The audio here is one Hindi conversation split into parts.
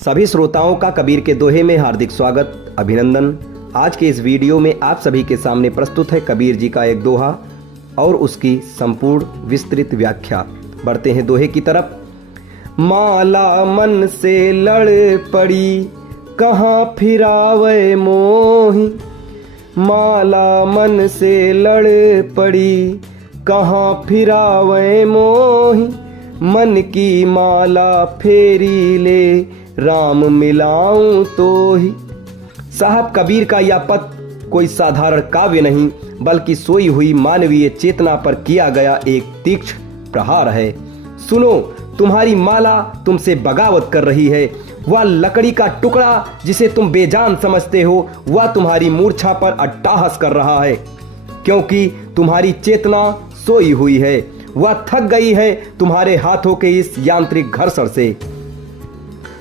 सभी श्रोताओं का कबीर के दोहे में हार्दिक स्वागत, अभिनंदन। आज के इस वीडियो में आप सभी के सामने प्रस्तुत है कबीर जी का एक दोहा और उसकी संपूर्ण विस्तृत व्याख्या। बढ़ते हैं दोहे की तरफ। माला मन से लड़ पड़ी, कहाँ फिरावे मोही। माला मन से लड़ पड़ी, कहाँ फिरावे मोही। मन की माला फेरी ले, राम मिलाऊं तो ही। साहब कबीर का यह पद कोई साधारण काव्य नहीं, बल्कि सोई हुई मानवीय चेतना पर किया गया एक तीक्ष्ण प्रहार है। सुनो, तुम्हारी माला तुमसे बगावत कर रही है। वह लकड़ी का टुकड़ा जिसे तुम बेजान समझते हो, वह तुम्हारी मूर्छा पर अट्टहास कर रहा है, क्योंकि तुम्हारी चेतना सोई हुई है। वह थक गई है तुम्हारे हाथों के इस यांत्रिक घर्षण से।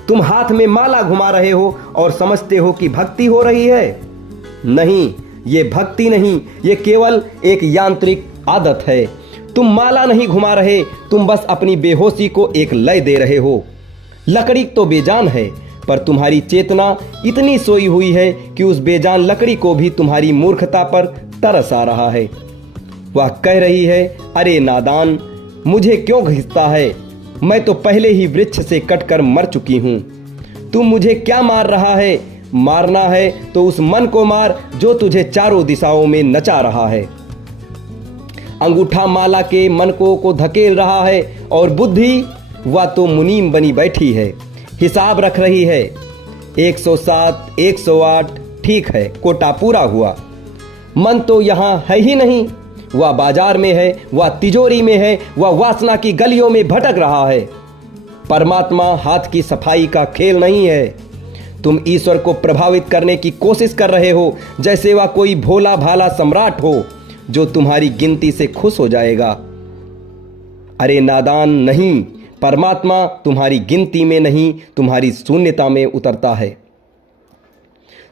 तुम हाथ में माला घुमा रहे हो और समझते हो कि भक्ति हो रही है। नहीं, ये भक्ति नहीं, ये केवल एक यांत्रिक आदत है। तुम माला नहीं घुमा रहे, तुम बस अपनी बेहोशी को एक लय दे रहे हो। लकड़ी तो बेजान है, पर तुम्हारी चेतना इतनी सोई हुई है कि उस बेजान लकड़ी को भी तुम्हारी मूर्खता पर तरस आ रहा है। वह कह रही है, अरे नादान, मुझे क्यों घिसता है? मैं तो पहले ही वृक्ष से कटकर मर चुकी हूं। तू मुझे क्या मार रहा है? मारना है तो उस मन को मार जो तुझे चारों दिशाओं में नचा रहा है। अंगूठा माला के मनकों को धकेल रहा है और बुद्धि वह तो मुनीम बनी बैठी है, हिसाब रख रही है। 107, 108, ठीक है, कोटा पूरा हुआ। मन तो यहाँ है ही नहीं, वह बाजार में है, वह तिजोरी में है, वह वासना की गलियों में भटक रहा है। परमात्मा हाथ की सफाई का खेल नहीं है। तुम ईश्वर को प्रभावित करने की कोशिश कर रहे हो, जैसे वह कोई भोला भाला सम्राट हो जो तुम्हारी गिनती से खुश हो जाएगा। अरे नादान, नहीं, परमात्मा तुम्हारी गिनती में नहीं, तुम्हारी शून्यता में उतरता है।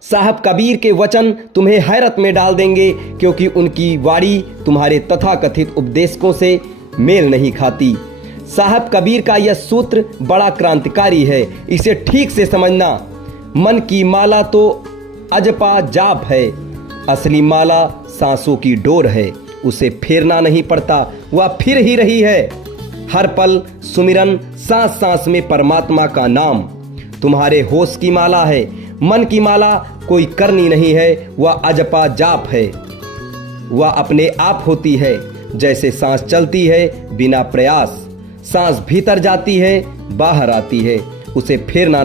साहब कबीर के वचन तुम्हें हैरत में डाल देंगे, क्योंकि उनकी वाणी तुम्हारे तथाकथित उपदेशकों से मेल नहीं खाती। साहब कबीर का यह सूत्र बड़ा क्रांतिकारी है, इसे ठीक से समझना। मन की माला तो अजपा जाप है, असली माला सांसों की डोर है। उसे फेरना नहीं पड़ता, वह फिर ही रही है। हर पल सुमिरन, सांस सांस में परमात्मा का नाम। तुम्हारे होश की माला है, मन की माला कोई करनी नहीं है, वह अजपा जाप है। वह अपने आप होती है, जैसे सांस चलती है बिना प्रयास। सांस भीतर जाती है, बाहर आती है, उसे फेरना